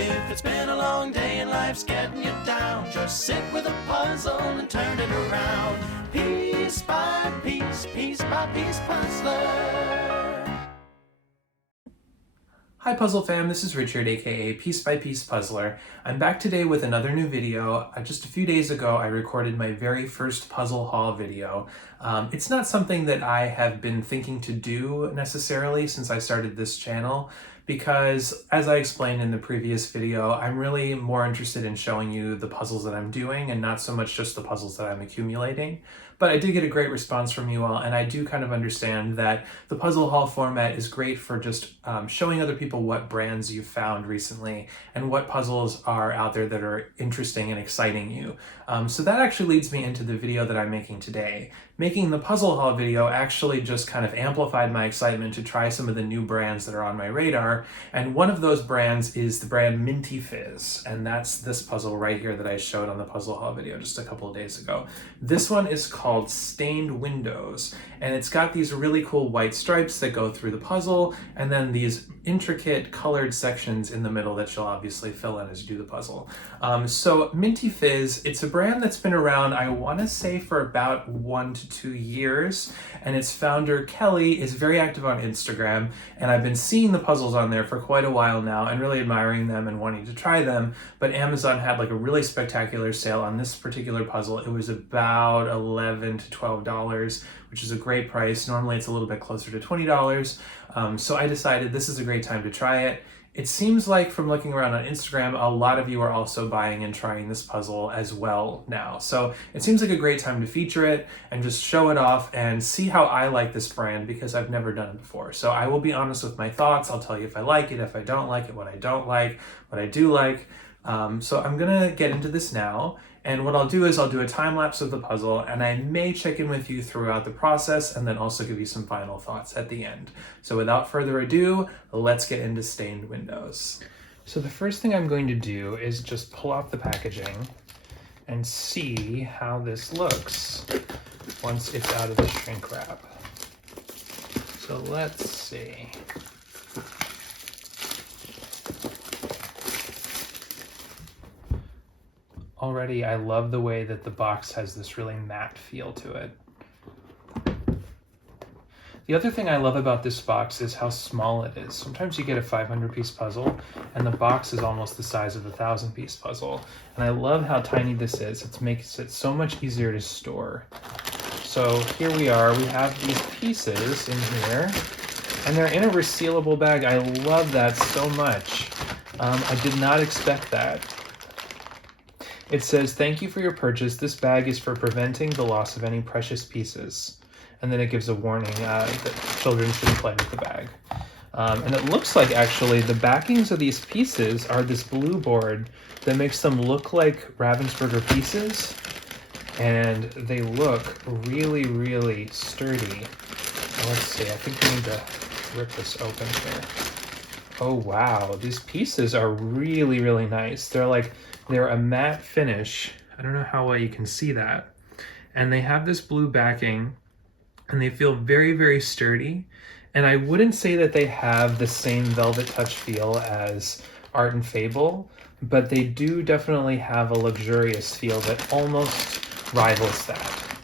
If it's been a long day and life's getting you down, just sit with a puzzle and turn it around. Piece by piece puzzler. Hi Puzzle fam, this is Richard aka Piece by Piece Puzzler. I'm back today with another new video. Just a few days ago I recorded my very first puzzle haul video. It's not something that I have been thinking to do necessarily since I started this channel, because as I explained in the previous video, I'm really more interested in showing you the puzzles that I'm doing and not so much just the puzzles that I'm accumulating. But I did get a great response from you all, and I do kind of understand that the puzzle haul format is great for just showing other people what brands you've found recently and what puzzles are out there that are interesting and exciting you. So that actually leads me into the video that I'm making today. Making the puzzle haul video actually just kind of amplified my excitement to try some of the new brands that are on my radar, and one of those brands is the brand Mintyfizz, and that's this puzzle right here that I showed on the puzzle haul video just a couple of days ago. This one is called Stained Windows, and it's got these really cool white stripes that go through the puzzle, and then these intricate colored sections in the middle that you'll obviously fill in as you do the puzzle. So Mintyfizz, it's a brand that's been around, I want to say, for about 1 to 2 years, and its founder Kelly is very active on Instagram, and I've been seeing the puzzles on there for quite a while now and really admiring them and wanting to try them. But Amazon had like a really spectacular sale on this particular puzzle. It was about $11 to $12, which is a great price. Normally it's a little bit closer to $20. So I decided this is a great time to try it. It seems like from looking around on Instagram, a lot of you are also buying and trying this puzzle as well now. So it seems like a great time to feature it and just show it off and see how I like this brand, because I've never done it before. So I will be honest with my thoughts. I'll tell you if I like it, if I don't like it, what I don't like, what I do like. So I'm gonna get into this now. And what I'll do is I'll do a time lapse of the puzzle, and I may check in with you throughout the process and then also give you some final thoughts at the end. So without further ado, let's get into Stained Windows. So the first thing I'm going to do is just pull off the packaging and see how this looks once it's out of the shrink wrap. So let's see. Already, I love the way that the box has this really matte feel to it. The other thing I love about this box is how small it is. Sometimes you get a 500-piece puzzle, and the box is almost the size of a 1,000-piece puzzle. And I love how tiny this is. It makes it so much easier to store. So here we are. We have these pieces in here, and they're in a resealable bag. I love that so much. I did not expect that. It says, "Thank you for your purchase. This bag is for preventing the loss of any precious pieces." And then it gives a warning that children shouldn't play with the bag. And it looks like actually the backings of these pieces are this blue board that makes them look like Ravensburger pieces. And they look really, really sturdy. Let's see, I think we need to rip this open here. Oh wow, these pieces are really, really nice. They're a matte finish. I don't know how well you can see that. And they have this blue backing, and they feel very, very sturdy. And I wouldn't say that they have the same velvet touch feel as Art and Fable, but they do definitely have a luxurious feel that almost rivals that.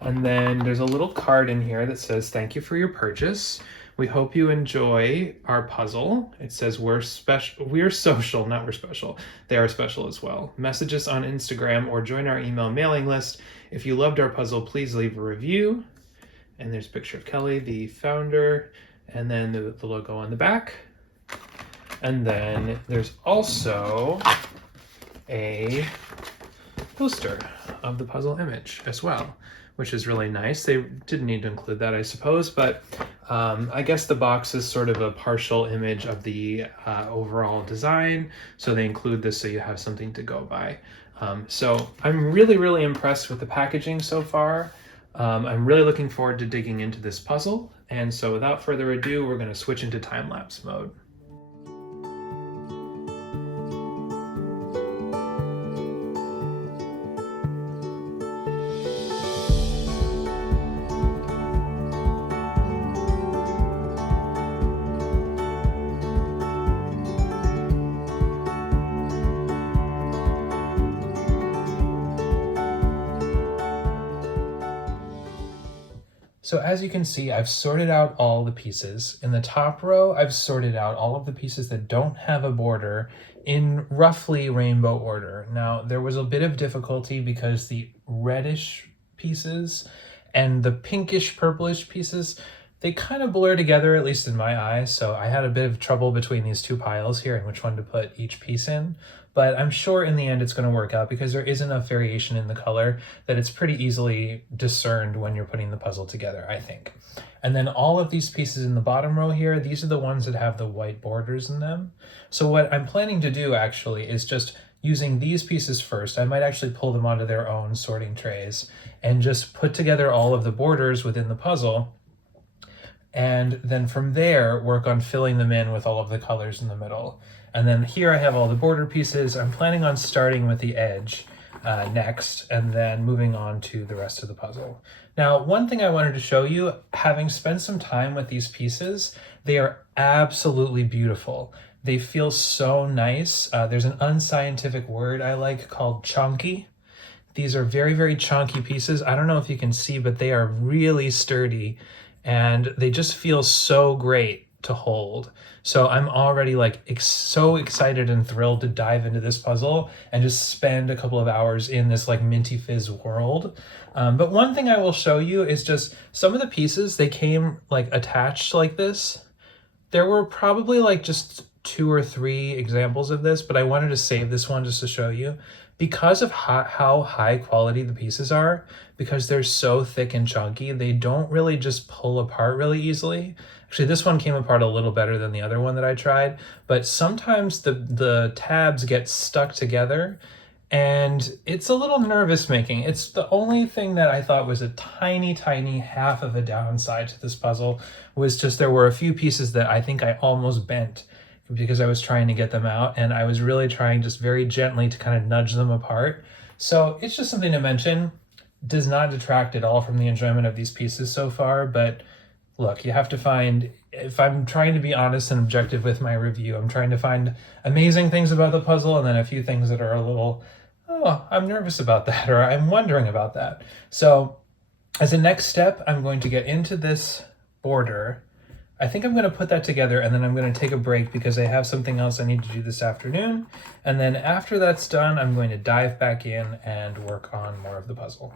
And then there's a little card in here that says, "Thank you for your purchase. We hope you enjoy our puzzle." It says we're social, not we're special. They are special as well. Message us on Instagram or join our email mailing list. If you loved our puzzle, please leave a review. And there's a picture of Kelly, the founder, and then the logo on the back. And then there's also a poster of the puzzle image as well, which is really nice. They didn't need to include that, I suppose, but I guess the box is sort of a partial image of the overall design, so they include this so you have something to go by. So I'm really, really impressed with the packaging so far. I'm really looking forward to digging into this puzzle, and so without further ado, we're going to switch into time-lapse mode. So as you can see, I've sorted out all the pieces. In the top row, I've sorted out all of the pieces that don't have a border in roughly rainbow order. Now, there was a bit of difficulty because the reddish pieces and the pinkish purplish pieces, they kind of blur together, at least in my eyes. So I had a bit of trouble between these two piles here and which one to put each piece in. But I'm sure in the end it's going to work out because there is enough variation in the color that it's pretty easily discerned when you're putting the puzzle together, I think. And then all of these pieces in the bottom row here, these are the ones that have the white borders in them. So what I'm planning to do actually is just using these pieces first. I might actually pull them onto their own sorting trays and just put together all of the borders within the puzzle. And then from there, work on filling them in with all of the colors in the middle. And then here I have all the border pieces. I'm planning on starting with the edge next, and then moving on to the rest of the puzzle. Now, one thing I wanted to show you, having spent some time with these pieces, they are absolutely beautiful. They feel so nice. There's an unscientific word I like called chunky. These are very, very chunky pieces. I don't know if you can see, but they are really sturdy and they just feel so great to hold. So I'm already like so excited and thrilled to dive into this puzzle and just spend a couple of hours in this like Mintyfizz world. But one thing I will show you is just some of the pieces, they came like attached like this. There were probably like just 2 or 3 examples of this, but I wanted to save this one just to show you. Because of how high quality the pieces are, because they're so thick and chunky, they don't really just pull apart really easily. Actually, this one came apart a little better than the other one that I tried, but sometimes the tabs get stuck together and it's a little nervous making. It's the only thing that I thought was a tiny, tiny half of a downside to this puzzle was just there were a few pieces that I think I almost bent because I was trying to get them out and I was really trying just very gently to kind of nudge them apart. So it's just something to mention. Does not detract at all from the enjoyment of these pieces so far, but look, you have to find, if I'm trying to be honest and objective with my review, I'm trying to find amazing things about the puzzle and then a few things that are a little, oh, I'm nervous about that or I'm wondering about that. So as a next step, I'm going to get into this border. I think I'm going to put that together and then I'm going to take a break because I have something else I need to do this afternoon. And then after that's done, I'm going to dive back in and work on more of the puzzle.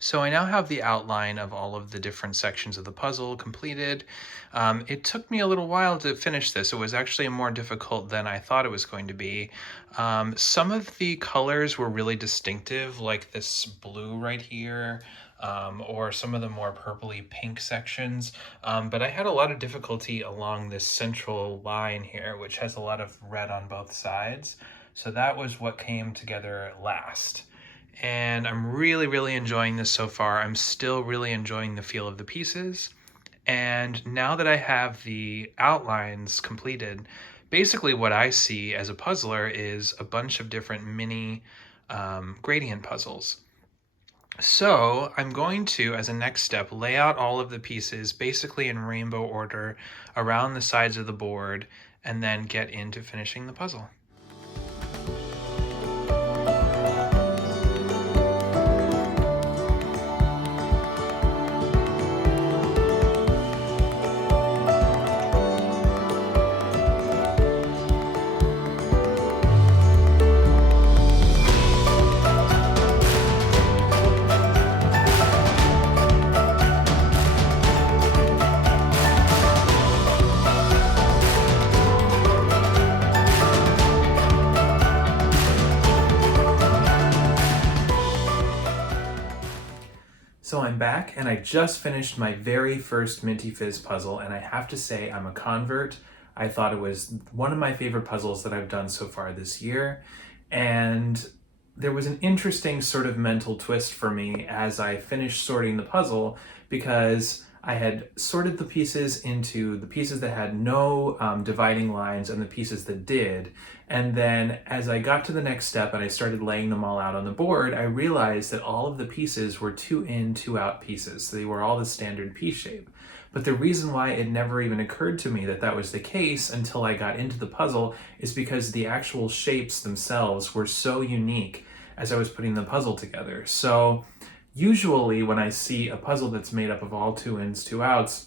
So I now have the outline of all of the different sections of the puzzle completed. It took me a little while to finish this. It was actually more difficult than I thought it was going to be. Some of the colors were really distinctive, like this blue right here, or some of the more purpley pink sections. But I had a lot of difficulty along this central line here, which has a lot of red on both sides. So that was what came together last. And I'm really, really enjoying this so far. I'm still really enjoying the feel of the pieces. And now that I have the outlines completed, basically what I see as a puzzler is a bunch of different mini gradient puzzles. So I'm going to, as a next step, lay out all of the pieces basically in rainbow order around the sides of the board and then get into finishing the puzzle. I'm back and I just finished my very first Mintyfizz puzzle, and I have to say I'm a convert. I thought it was one of my favorite puzzles that I've done so far this year, and there was an interesting sort of mental twist for me as I finished sorting the puzzle, because I had sorted the pieces into the pieces that had no dividing lines and the pieces that did. And then as I got to the next step and I started laying them all out on the board, I realized that all of the pieces were 2 in, 2 out pieces. So they were all the standard piece shape. But the reason why it never even occurred to me that that was the case until I got into the puzzle is because the actual shapes themselves were so unique as I was putting the puzzle together. So usually when I see a puzzle that's made up of all 2 ins, 2 outs,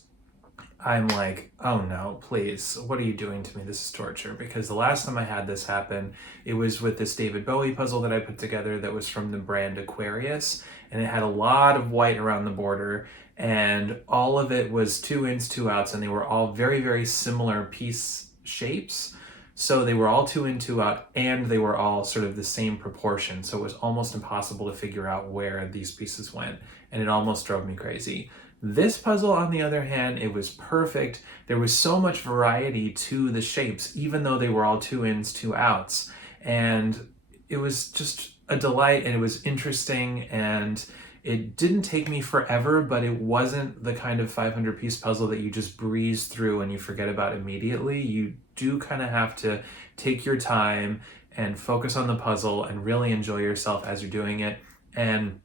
I'm like, oh no, please, what are you doing to me? This is torture. Because the last time I had this happen, it was with this David Bowie puzzle that I put together that was from the brand Aquarius, and it had a lot of white around the border, and all of it was 2 ins, 2 outs, and they were all very, very similar piece shapes. So they were all 2 in, 2 out, and they were all sort of the same proportion. So it was almost impossible to figure out where these pieces went, and it almost drove me crazy. This puzzle, on the other hand, it was perfect. There was so much variety to the shapes, even though they were all 2 ins, 2 outs. And it was just a delight, and it was interesting, and it didn't take me forever, but it wasn't the kind of 500-piece puzzle that you just breeze through and you forget about immediately. You do kind of have to take your time and focus on the puzzle and really enjoy yourself as you're doing it. And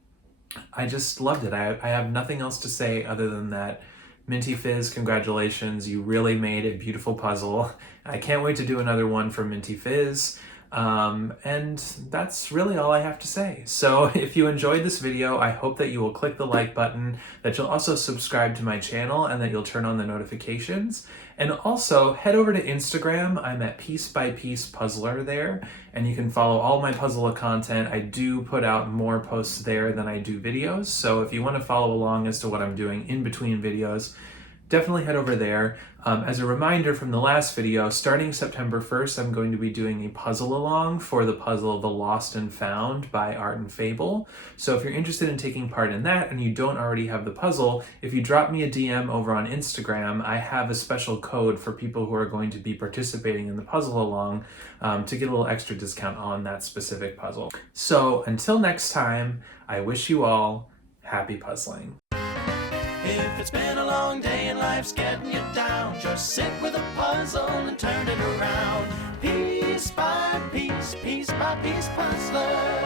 I just loved it. I have nothing else to say other than that. Mintyfizz, congratulations. You really made a beautiful puzzle. I can't wait to do another one for Mintyfizz. And that's really all I have to say. So if you enjoyed this video, I hope that you will click the like button, that you'll also subscribe to my channel, and that you'll turn on the notifications. And also head over to Instagram. I'm at piecebypiecepuzzler there, and you can follow all my puzzle content. I do put out more posts there than I do videos. So if you want to follow along as to what I'm doing in between videos, definitely head over there. As a reminder from the last video, starting September 1st, I'm going to be doing a puzzle along for the puzzle The Lost and Found by Art and Fable. So if you're interested in taking part in that and you don't already have the puzzle, if you drop me a DM over on Instagram, I have a special code for people who are going to be participating in the puzzle along to get a little extra discount on that specific puzzle. So until next time, I wish you all happy puzzling. If it's been a long day and life's getting you down, just sit with a puzzle and turn it around. Piece by piece, piece by piece puzzler.